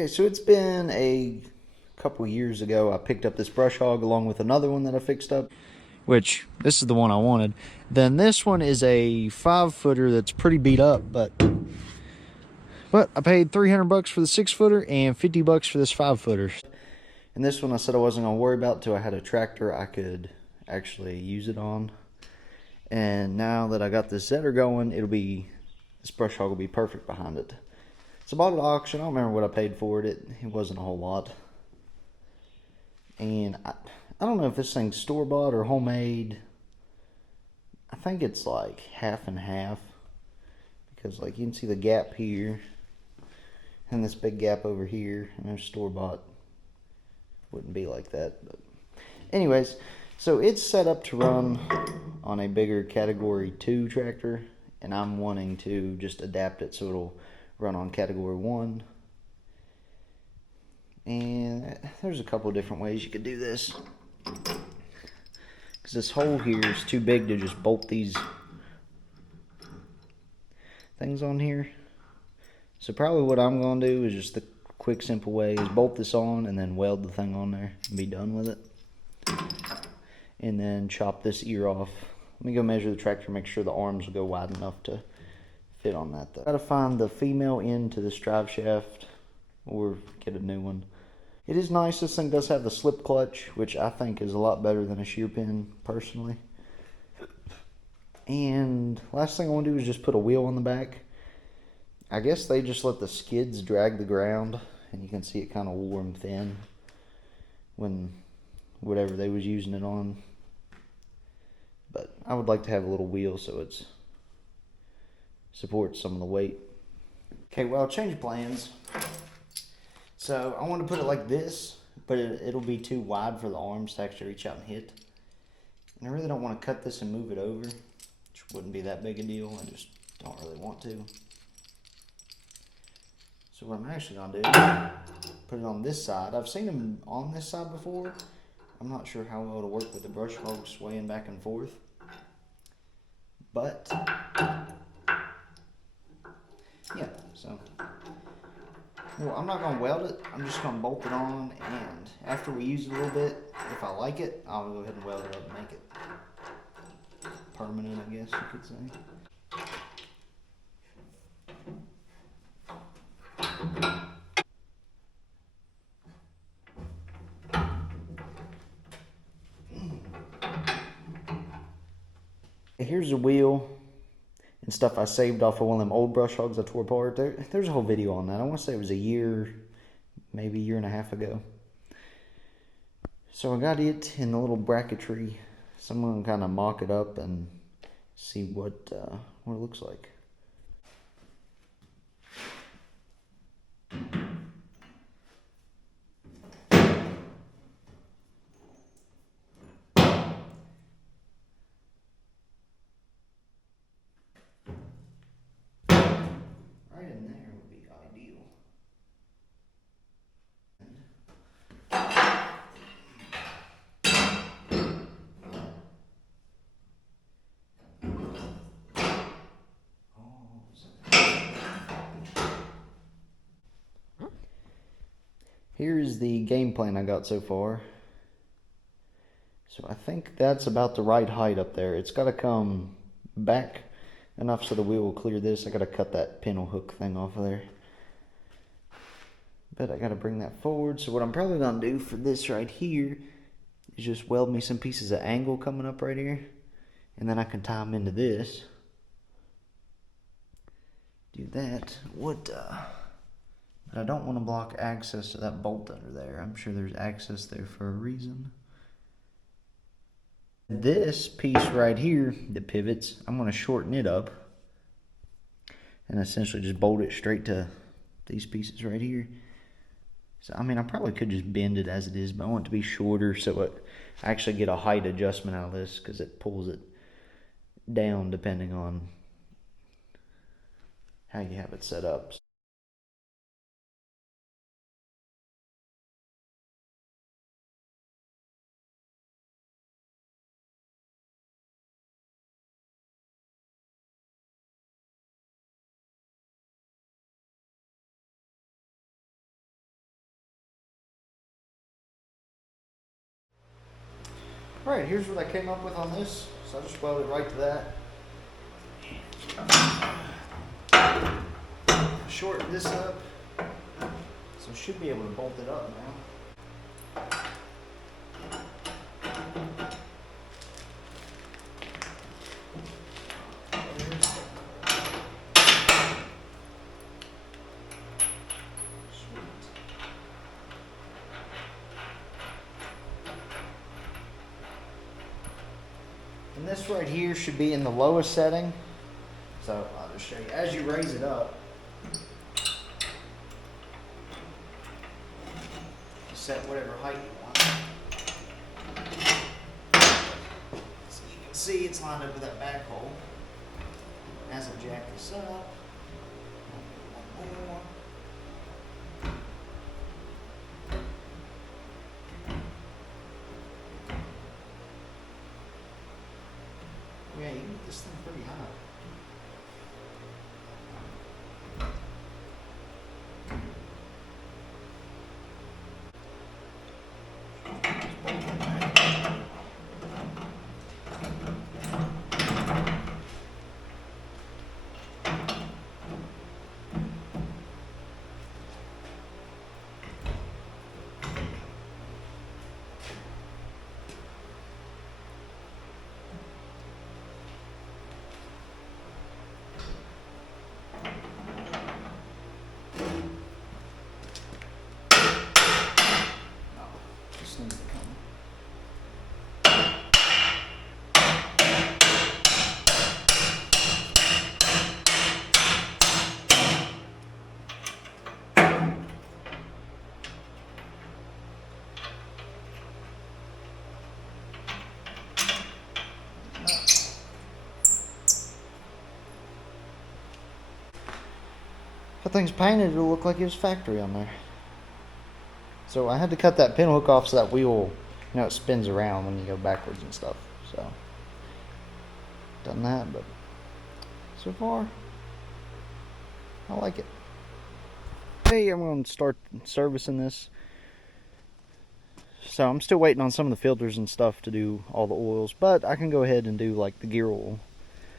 Okay, so it's been a couple years ago. I picked up this brush hog along with another one that I fixed up, which this is the one I wanted. Then this one is a 5-footer that's pretty beat up, but I paid 300 bucks for the 6-footer and 50 bucks for this 5-footer. And this one I said I wasn't gonna worry about until I had a tractor I could actually use it on. And now that I got this Zetor going, this brush hog will be perfect behind it. So I bought it at auction. I don't remember what I paid for it. It wasn't a whole lot. And I don't know if this thing's store-bought or homemade. I think it's like half and half. Because like you can see the gap here. And this big gap over here. And there's store-bought. Wouldn't be like that. But anyways, so it's set up to run on a bigger Category 2 tractor. And I'm wanting to just adapt it so it'll run on Category 1. And there's a couple different ways you could do this. Because this hole here is too big to just bolt these things on here. So probably what I'm going to do is just the quick, simple way is bolt this on and then weld the thing on there and be done with it. And then chop this ear off. Let me go measure the tractor, make sure the arms will go wide enough to fit on that though. Gotta find the female end to this drive shaft or get a new one. It is nice, this thing does have the slip clutch, which I think is a lot better than a shear pin personally. And last thing I want to do is just put a wheel on the back. I guess they just let the skids drag the ground and you can see it kind of warm thin when whatever they was using it on. But I would like to have a little wheel so it supports some of the weight. Okay, well, change plans. So I want to put it like this, but it'll be too wide for the arms to actually reach out and hit. And I really don't want to cut this and move it over, which wouldn't be that big a deal. I just don't really want to. So what I'm actually going to do, put it on this side. I've seen them on this side before. I'm not sure how well it'll work with the brush hog swaying back and forth. But, yeah, so. Well, I'm not going to weld it. I'm just going to bolt it on. And after we use it a little bit, if I like it, I'll go ahead and weld it up and make it permanent, I guess you could say. Here's the wheel and stuff I saved off of one of them old brush hogs I tore apart. There's a whole video on that. I want to say it was a year, maybe a year and a half ago. So I got it in the little bracketry. So I'm going to kind of mock it up and see what it looks like. Right in there would be ideal. Here's the game plan I got so far. So I think that's about the right height up there. It's got to come back enough so the wheel will clear this. I got to cut that pintle hook thing off of there. But I got to bring that forward. So what I'm probably going to do for this right here is just weld me some pieces of angle coming up right here. And then I can tie them into this. Do that. But I don't want to block access to that bolt under there. I'm sure there's access there for a reason. This piece right here that pivots, I'm going to shorten it up and essentially just bolt it straight to these pieces right here. So I mean, I probably could just bend it as it is, but I want it to be shorter so I actually get a height adjustment out of this because it pulls it down depending on how you have it set up. Alright, here's what I came up with on this. So I just welded right to that. Shorten this up. So I should be able to bolt it up now. And this right here should be in the lowest setting. So I'll just show you. As you raise it up, you set whatever height you want. So you can see it's lined up with that back hole. As I jack this up, one more. Yeah, you can get this thing pretty high. If that thing's painted, it'll look like it was factory on there. So I had to cut that pin hook off so that wheel, it spins around when you go backwards and stuff. So, done that, but so far, I like it. Hey, I'm going to start servicing this. So I'm still waiting on some of the filters and stuff to do all the oils, but I can go ahead and do like the gear oil.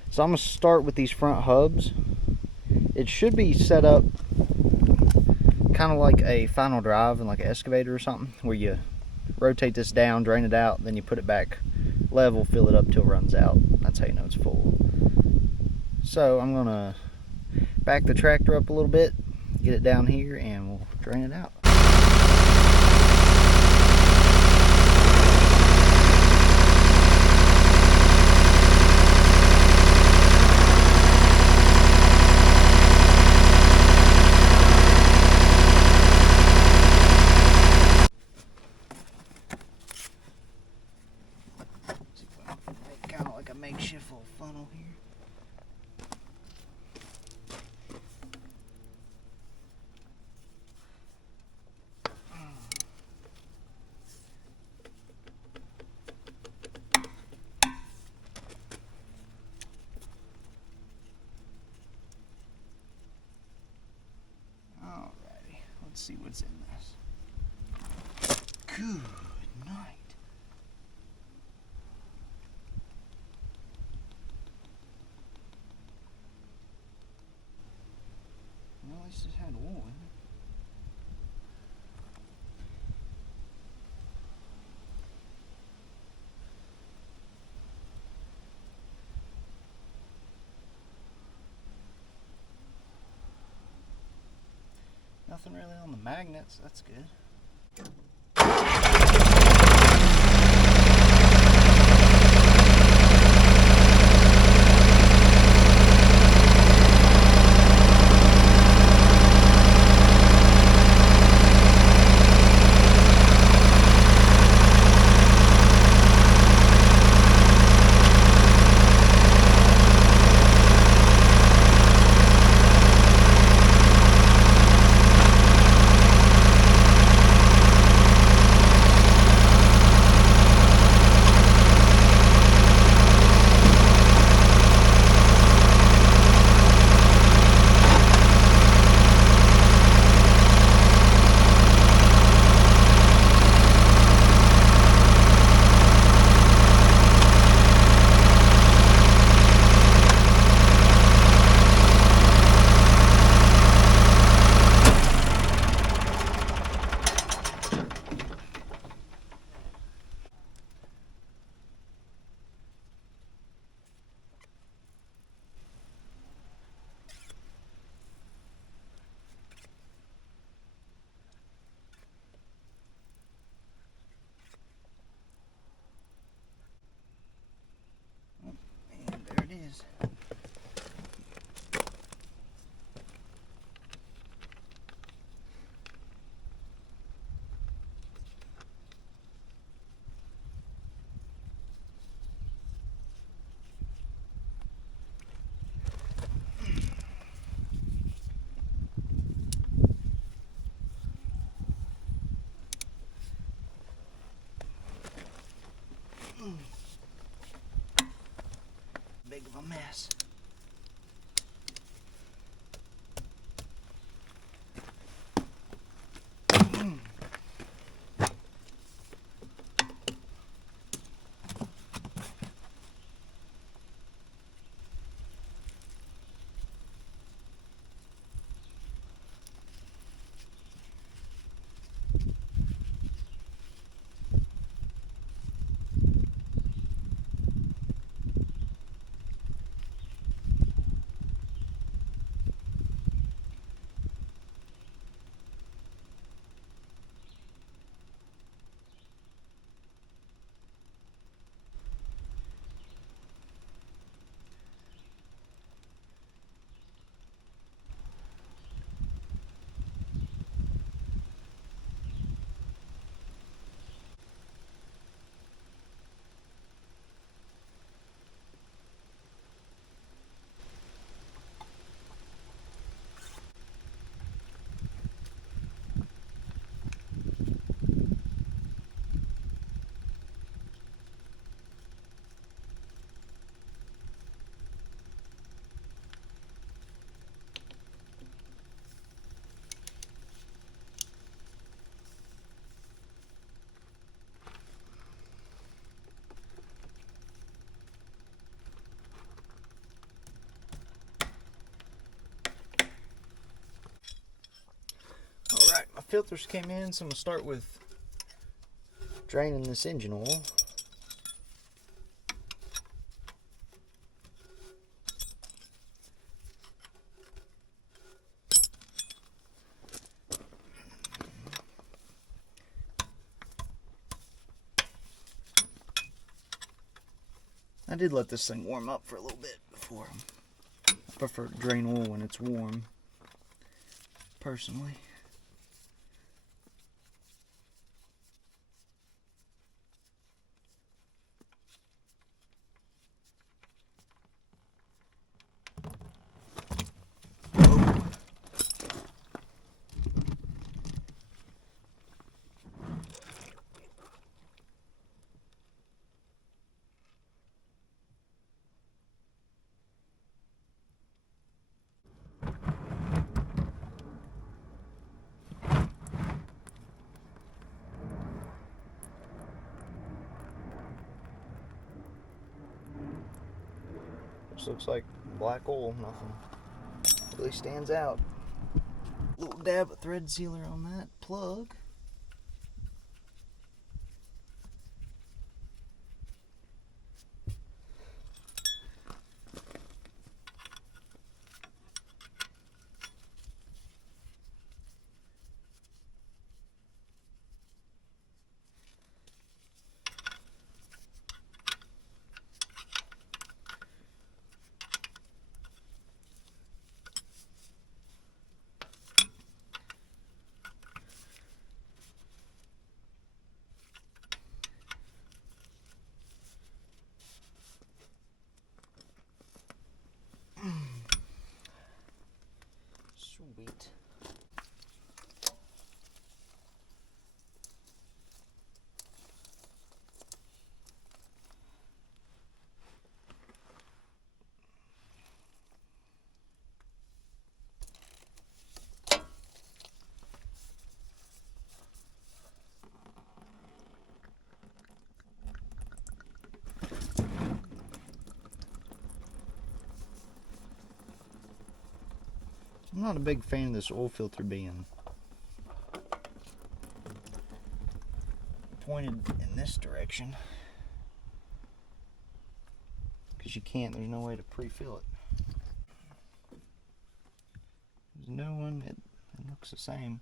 So I'm going to start with these front hubs. It should be set up kind of like a final drive and like an excavator or something, where you rotate this down, drain it out, then you put it back level, fill it up till it runs out. That's how you know it's full. So I'm going to back the tractor up a little bit, get it down here, and we'll drain it out. Kind of like a makeshift little funnel here. Alrighty, let's see what's in this. Good night. Well, at least it had oil in it. Nothing really on the magnets, that's good. of a mess. Alright, my filters came in, so I'm going to start with draining this engine oil. I did let this thing warm up for a little bit before. I prefer to drain oil when it's warm, personally. This looks like black oil, nothing really stands out. Little dab of thread sealer on that plug. Sweet. I'm not a big fan of this oil filter being pointed in this direction, because you can't, there's no way to pre-fill it. There's no one, it looks the same.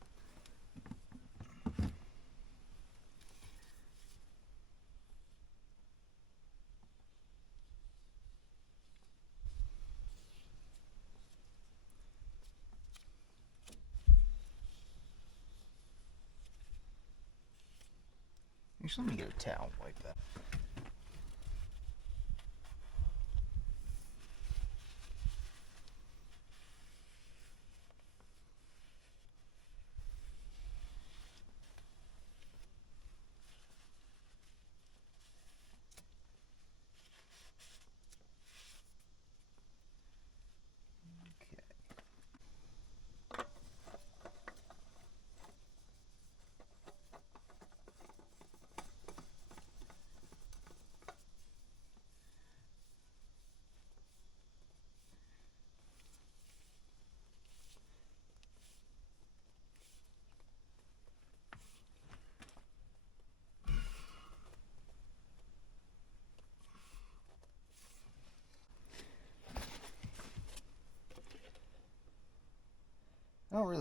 Actually, let me get a towel and wipe that.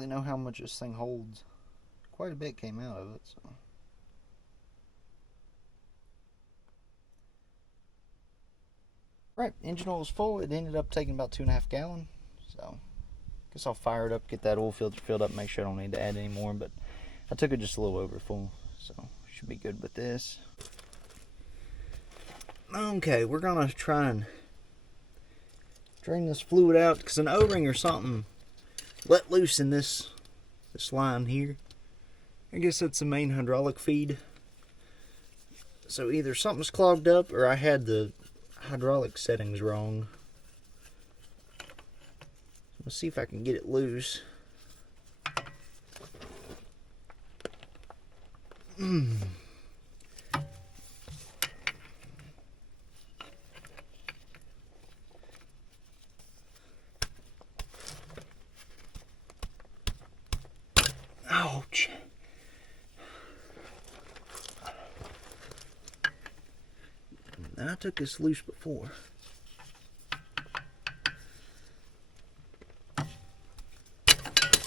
know how much this thing holds. Quite a bit came out of it, so. Right, engine oil was full. It ended up taking about 2.5 gallons. So, guess I'll fire it up, get that oil filter filled up, make sure I don't need to add any more. But I took it just a little over full, so should be good with this. Okay, we're gonna try and drain this fluid out because an O-ring or something let loose in this line here. I guess that's the main hydraulic feed. So either something's clogged up or I had the hydraulic settings wrong. Let's see if I can get it loose. Ouch. I took this loose before.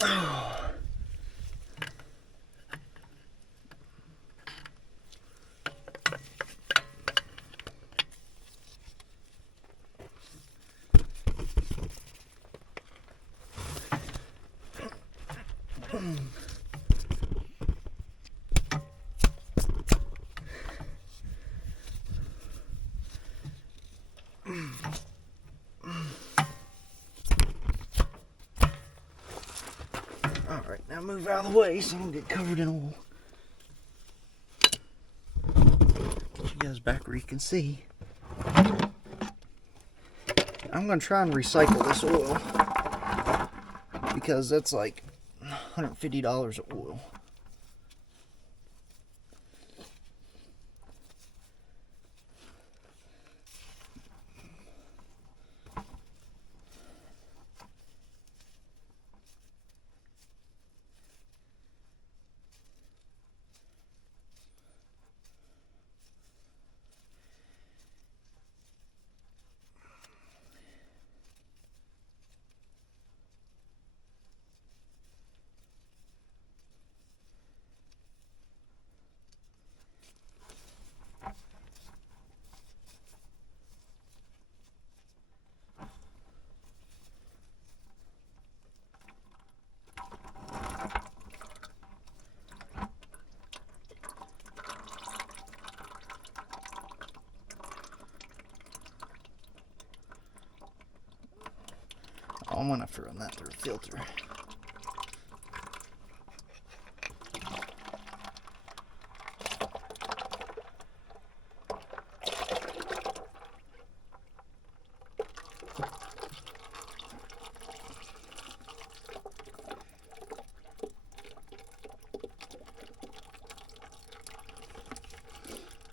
Oh. Alright, now move out of the way so I don't get covered in oil. Get you guys back where you can see. I'm going to try and recycle this oil because that's like $150 of oil. I'm gonna have to run that through a filter.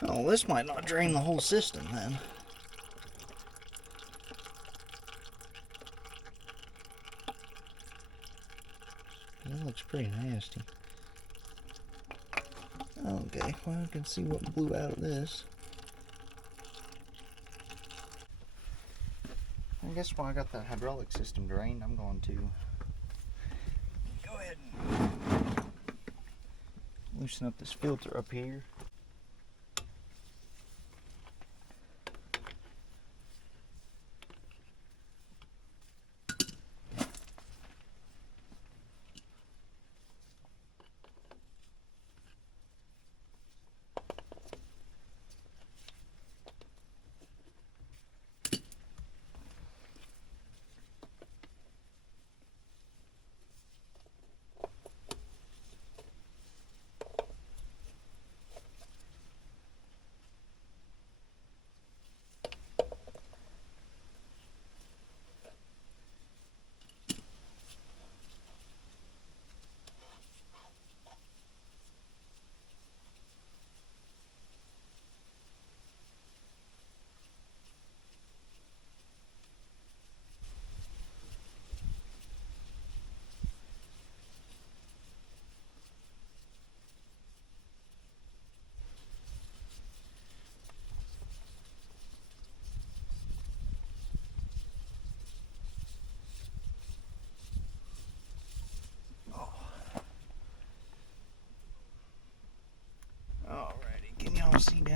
Oh, this might not drain the whole system then. That looks pretty nasty. Okay, well, I can see what blew out of this. I guess while I got the hydraulic system drained, I'm going to go ahead and loosen up this filter up here.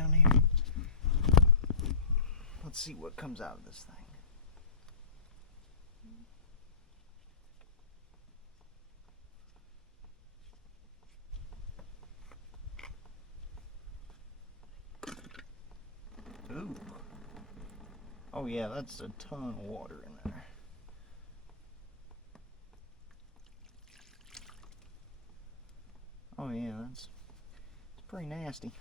down here. Let's see what comes out of this thing. Ooh. Oh yeah, that's a ton of water in there. Oh yeah, it's pretty nasty.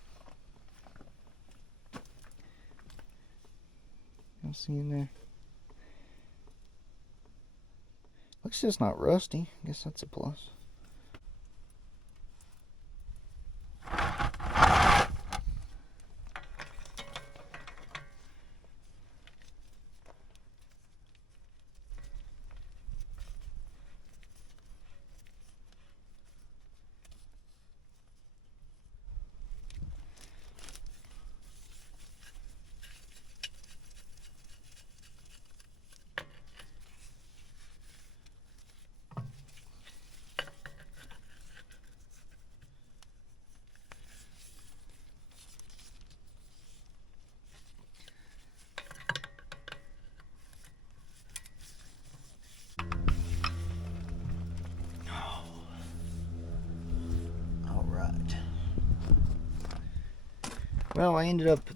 You'll see in there. Looks just not rusty. I guess that's a plus. Well, I ended up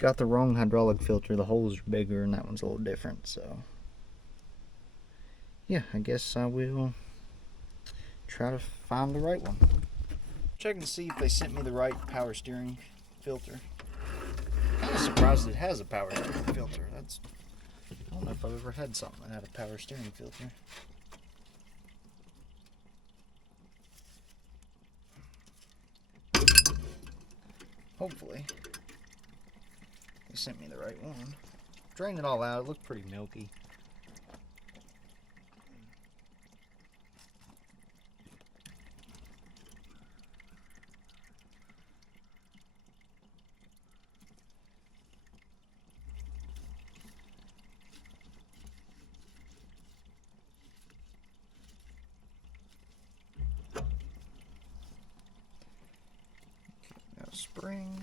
got the wrong hydraulic filter. The holes are bigger and that one's a little different, so yeah, I guess I will try to find the right one. Checking to see if they sent me the right power steering filter. Kind of surprised it has a power steering filter. I don't know if I've ever had something that had a power steering filter. Hopefully they sent me the right one. Drained it all out. It looked pretty milky. Got a spring.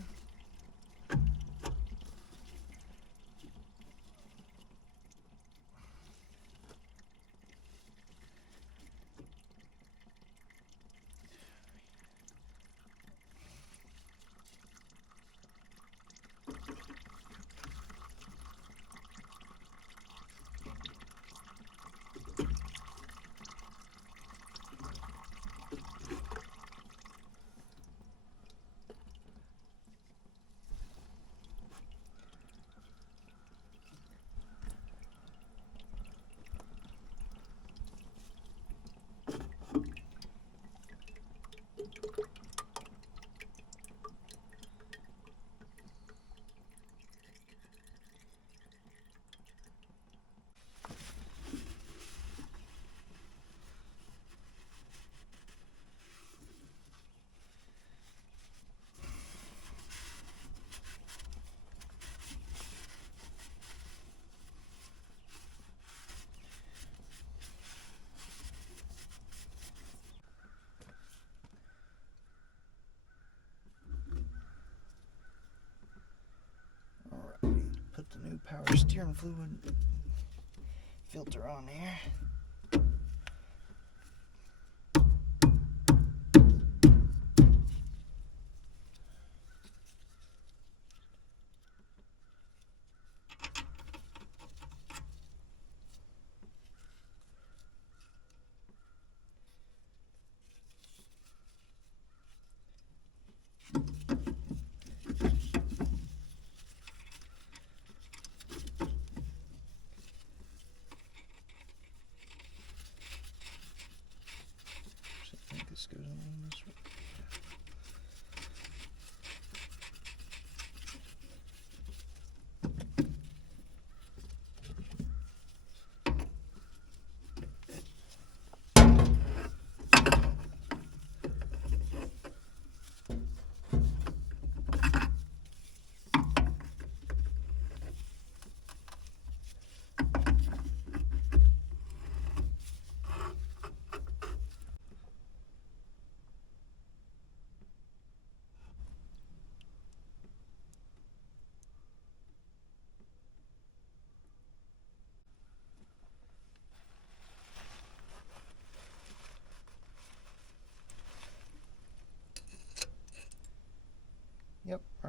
Put the new power steering fluid filter on there.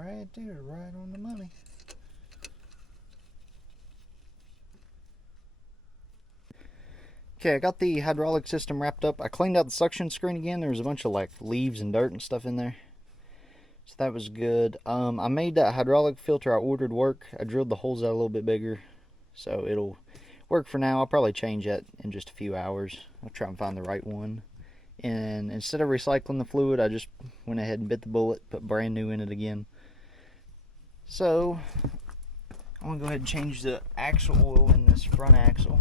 Right there, right on the money. Okay, I got the hydraulic system wrapped up. I cleaned out the suction screen again. There was a bunch of like leaves and dirt and stuff in there. So that was good. I made that hydraulic filter I ordered work. I drilled the holes out a little bit bigger. So it'll work for now. I'll probably change that in just a few hours. I'll try and find the right one. And instead of recycling the fluid, I just went ahead and bit the bullet, put brand new in it again. So I'm going to go ahead and change the axle oil in this front axle.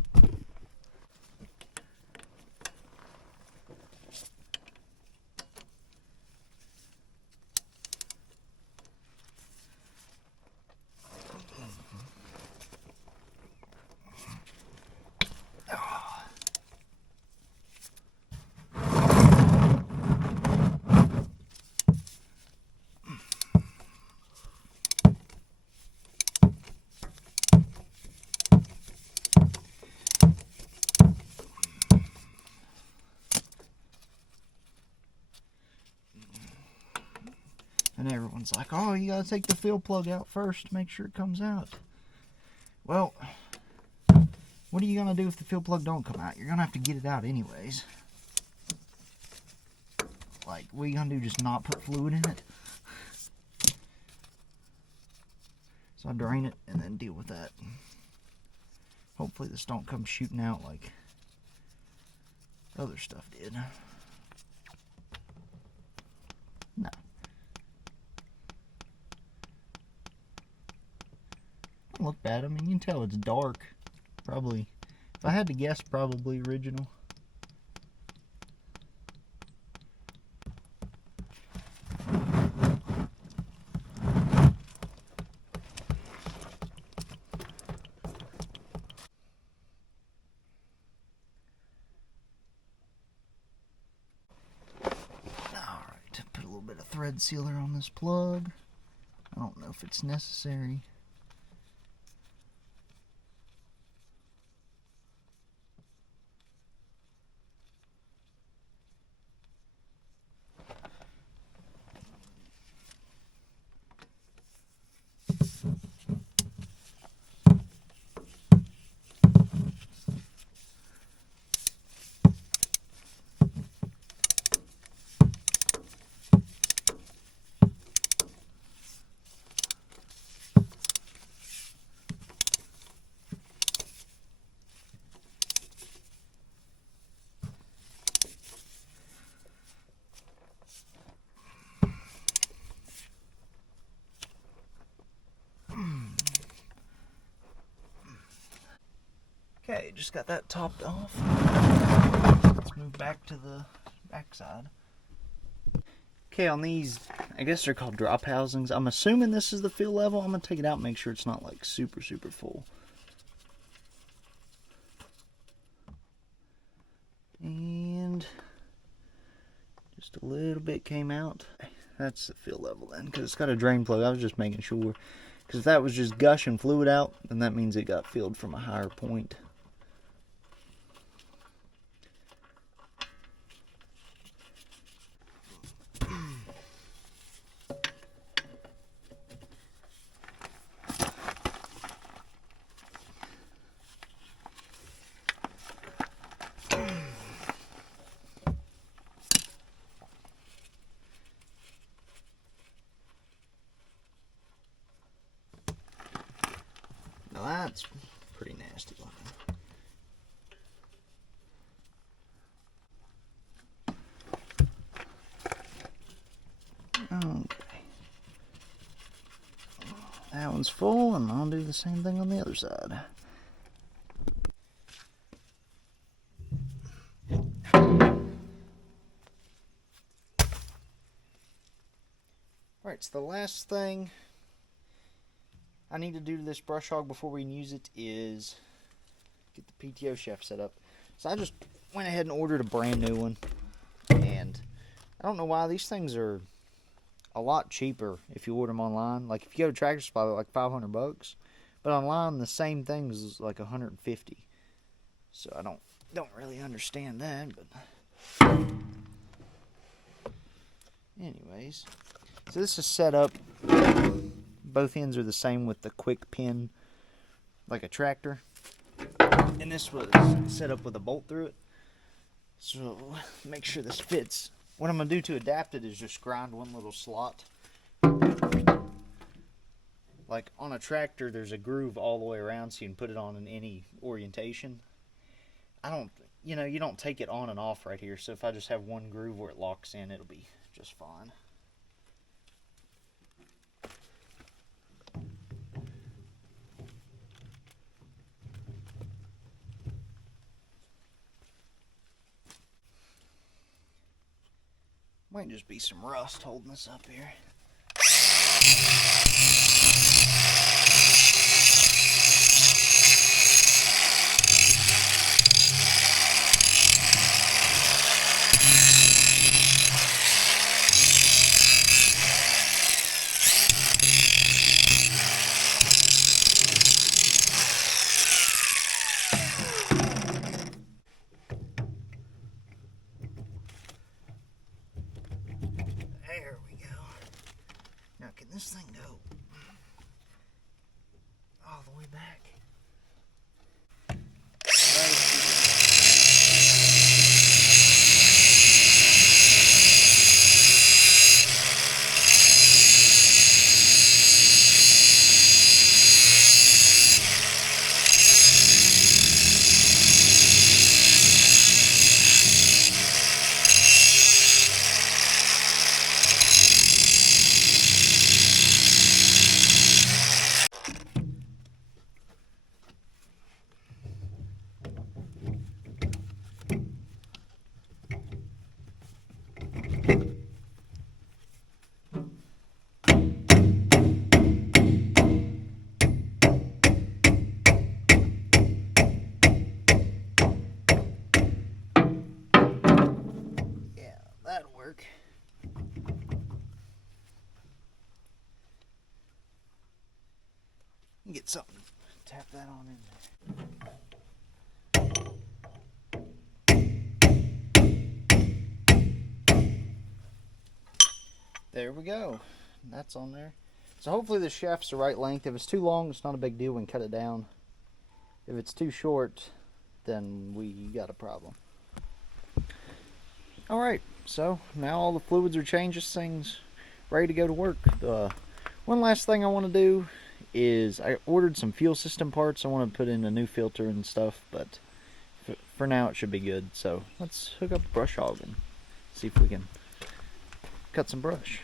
And everyone's like, oh, you gotta take the fill plug out first to make sure it comes out. Well, what are you gonna do if the fill plug don't come out? You're gonna have to get it out anyways. Like, what are you gonna do, just not put fluid in it? So I drain it and then deal with that. Hopefully this don't come shooting out like other stuff did. No. Don't look bad. I mean, you can tell it's dark. Probably, if I had to guess, probably original. Alright, put a little bit of thread sealer on this plug. I don't know if it's necessary. Okay, just got that topped off. Let's move back to the backside. Okay, on these, I guess they're called drop housings. I'm assuming this is the fill level. I'm going to take it out and make sure it's not like super full. And just a little bit came out. That's the fill level then, because it's got a drain plug. I was just making sure. Because if that was just gushing fluid out, then that means it got filled from a higher point. Now that's pretty nasty looking. Okay. That one's full, and I'll do the same thing on the other side. Alright, so the last thing I need to do to this brush hog before we can use it is get the PTO shaft set up. So I just went ahead and ordered a brand new one, and I don't know why these things are a lot cheaper if you order them online. Like if you go to Tractor Supply, they're like $500, but online the same thing is like $150. So I don't really understand that, but anyways, so this is set up Both ends are the same with the quick pin, like a tractor. And this was set up with a bolt through it. So make sure this fits. What I'm going to do to adapt it is just grind one little slot. Like on a tractor, there's a groove all the way around so you can put it on in any orientation. You don't take it on and off right here. So if I just have one groove where it locks in, it'll be just fine. Might just be some rust holding us up here. There we go. Now can this thing go all the way back? That'll work. Get something. Tap that on in there. There we go. That's on there. So hopefully the shaft's the right length. If it's too long, it's not a big deal. We can cut it down. If it's too short, then we got a problem. Alright, so now all the fluids are changed. This thing's ready to go to work. One last thing I want to do is I ordered some fuel system parts. I want to put in a new filter and stuff, but for now it should be good. So let's hook up the brush hog and see if we can cut some brush.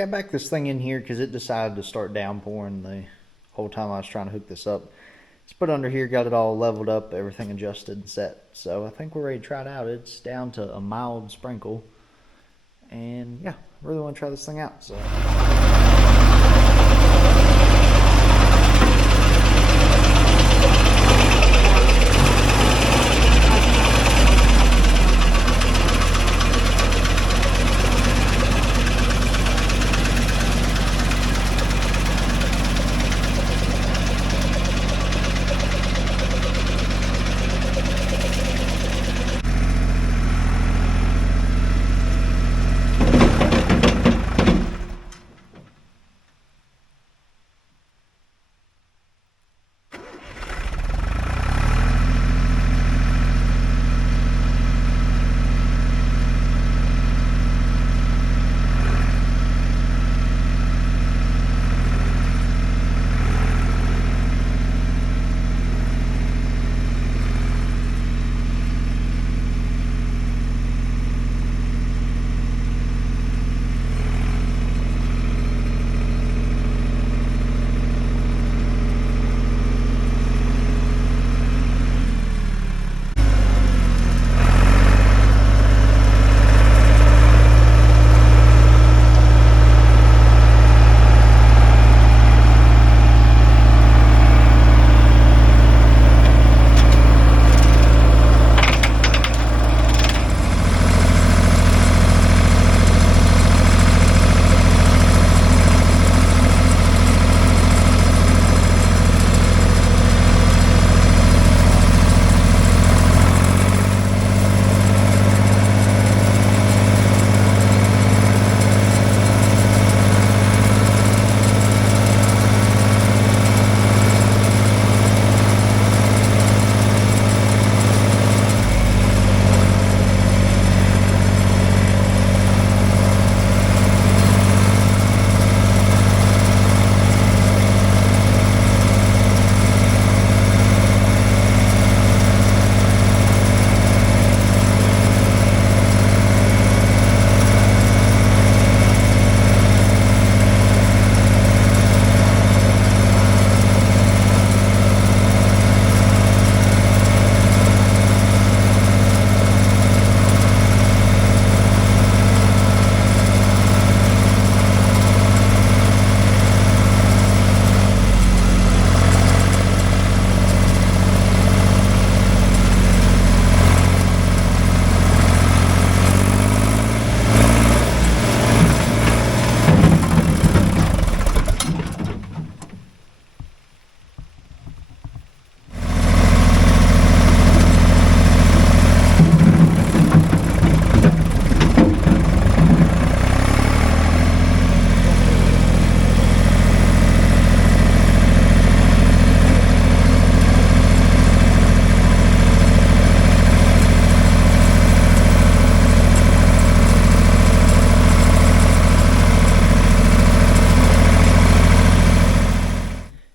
got back this thing in here because it decided to start downpouring the whole time I was trying to hook this up. Just put it under here, got it all leveled up, everything adjusted and set. So I think we're ready to try it out. It's down to a mild sprinkle. And yeah, I really want to try this thing out. So.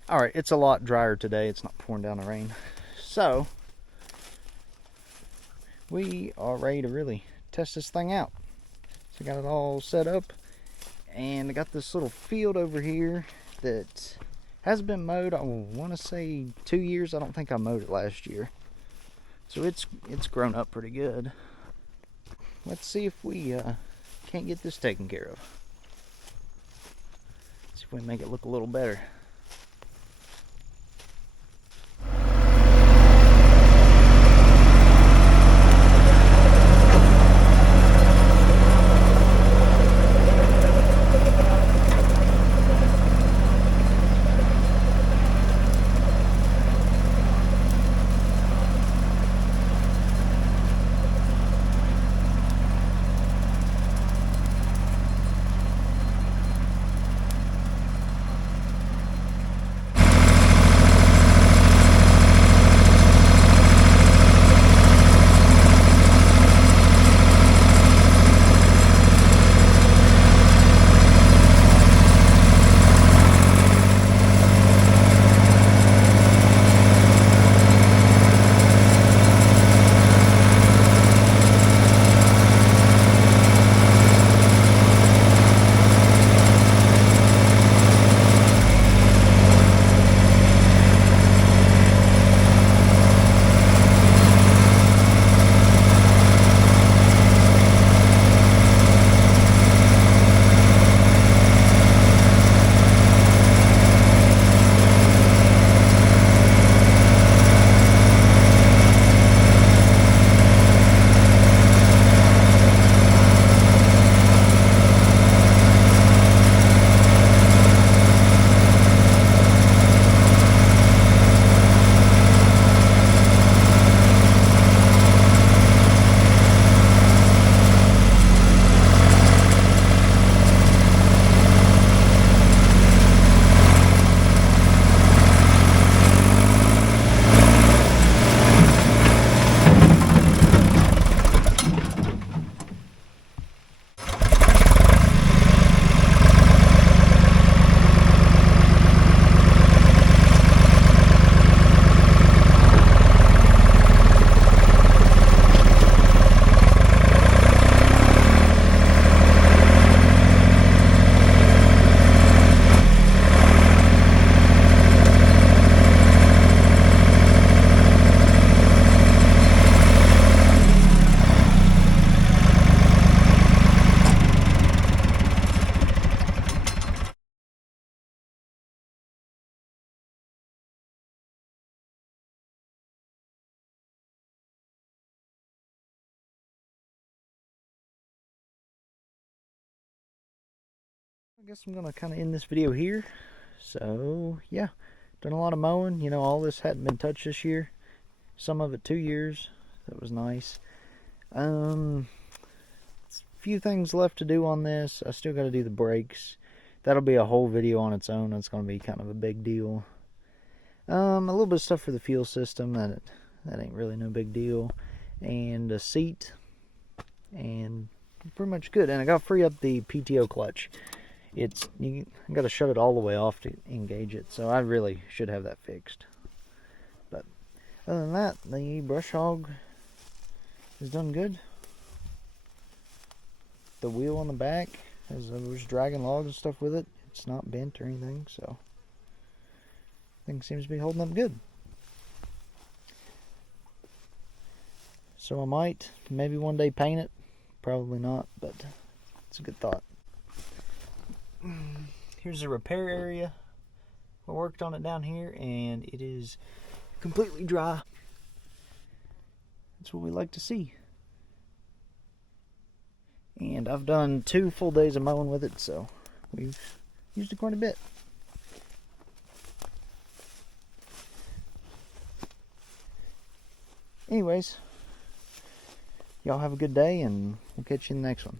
Alright, it's a lot drier today. It's not pouring down the rain. So, we are ready to really test this thing out. So I got it all set up. And I got this little field over here that hasn't been mowed. I want to say 2 years. I don't think I mowed it last year. So it's grown up pretty good. Let's see if we can't get this taken care of. See if we can make it look a little better. I guess I'm gonna kind of end this video here. So yeah, done a lot of mowing. You know, all this hadn't been touched this year. Some of it 2 years. That was nice. Few things left to do on this. I still got to do the brakes. That'll be a whole video on its own. That's gonna be kind of a big deal. A little bit of stuff for the fuel system. That ain't really no big deal. And a seat. And pretty much good. And I got to free up the PTO clutch. You got to shut it all the way off to engage it, so I really should have that fixed. But other than that, the brush hog is done good. The wheel on the back, as I was dragging logs and stuff with it, it's not bent or anything, so things seems to be holding up good. So I might maybe one day paint it. Probably not, but it's a good thought. Here's the repair area. I worked on it down here and it is completely dry. That's what we like to see. And I've done 2 full days of mowing with it, so we've used it quite a bit. Anyways, y'all have a good day and we'll catch you in the next one.